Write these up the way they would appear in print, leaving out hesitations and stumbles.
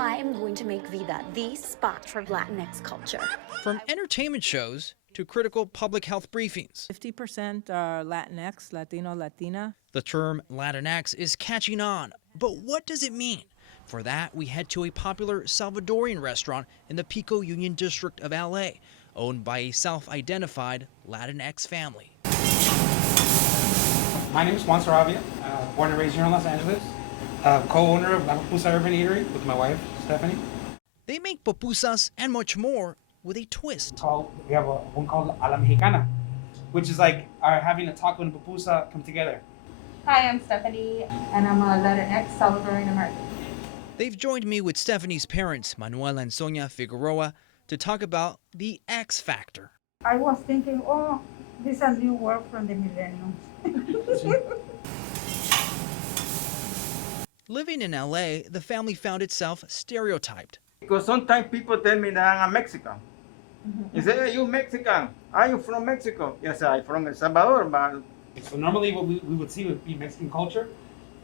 I am going to make Vida the spot for Latinx culture. From entertainment shows to critical public health briefings, 50% are Latinx, Latino, Latina. the term Latinx is catching on. But what does it mean? For that, we head to a popular Salvadorian restaurant in the Pico Union District of LA, owned by a self-identified Latinx family. My name is Juan Saravia, born and raised here in Los Angeles, co-owner of La Pupusa Urban Eatery with my wife, Stephanie. They make pupusas and much more with a twist. We have one called A La Mexicana, which is like our having a taco and pupusa come together. Hi, I'm Stephanie, and I'm a Latinx Salvadorian American. They've joined me with Stephanie's parents, Manuel and Sonia Figueroa, to talk about the X Factor. I was thinking, oh, this is a new word from the millennials. Living in LA, the family found itself stereotyped. Because sometimes people tell me that I'm Mexican. You say, hey, you Mexican? Are you from Mexico? Yes, I'm from El Salvador, but... So normally what we would see would be Mexican culture,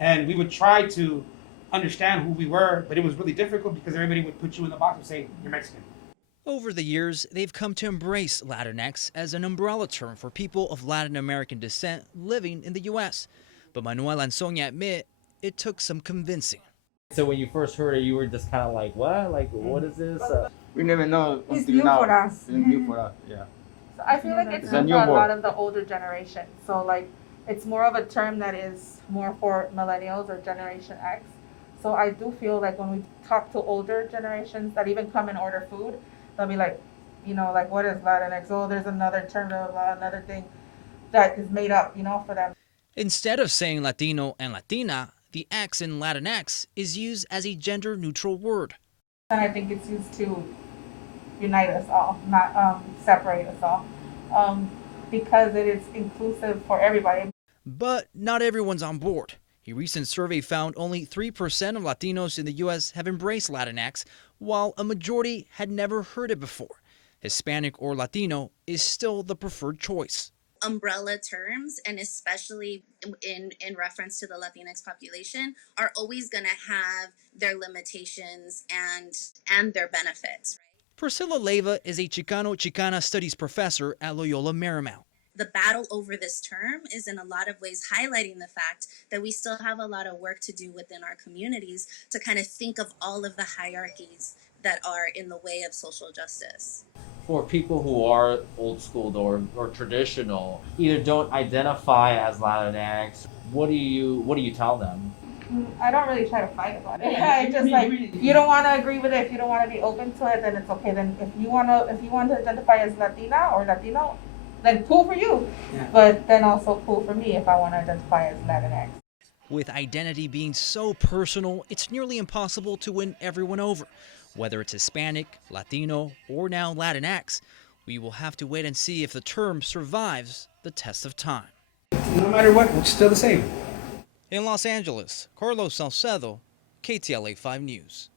and we would try to understand who we were, but it was really difficult because everybody would put you in the box and say, you're Mexican. Over the years, they've come to embrace Latinx as an umbrella term for people of Latin American descent living in the U.S. But Manuel and Sonia admit it took some convincing. So when you first heard it, you were just kind of like, what? Like, what is this? We never know It's until new now. for us. It's new for us, yeah. So I feel like it's It's new a for new a lot word. of the older generation. So like, it's more of a term that is more for millennials or Generation X. So I do feel like when we talk to older generations that even come and order food, they'll be like, you know, like, what is Latinx? Oh, there's another term, another thing that is made up, you know, for them. Instead of saying Latino and Latina, the X in Latinx is used as a gender-neutral word. And I think it's used to unite us all, not separate us all, because it is inclusive for everybody. But not everyone's on board. A recent survey found only 3% of Latinos in the U.S. have embraced Latinx, while a majority had never heard it before. Hispanic or Latino is still the preferred choice. Umbrella terms, and especially in reference to the Latinx population, are always going to have their limitations and their benefits. Right? Priscilla Leiva is a Chicano-Chicana studies professor at Loyola Marymount. The battle over this term is in a lot of ways highlighting the fact that we still have a lot of work to do within our communities to kind of think of all of the hierarchies that are in the way of social justice. For people who are old school or traditional, either don't identify as Latinx, what do you tell them? I don't really try to fight about it. I just like, you don't want to agree with it, if you don't want to be open to it, then it's okay. Then if you want to identify as Latina or Latino, then cool for you. Yeah. But then also cool for me if I want to identify as Latinx. With identity being so personal, it's nearly impossible to win everyone over. Whether it's Hispanic, Latino, or now Latinx, we will have to wait and see if the term survives the test of time. No matter what, it's still the same. In Los Angeles, Carlos Salcedo, KTLA 5 News.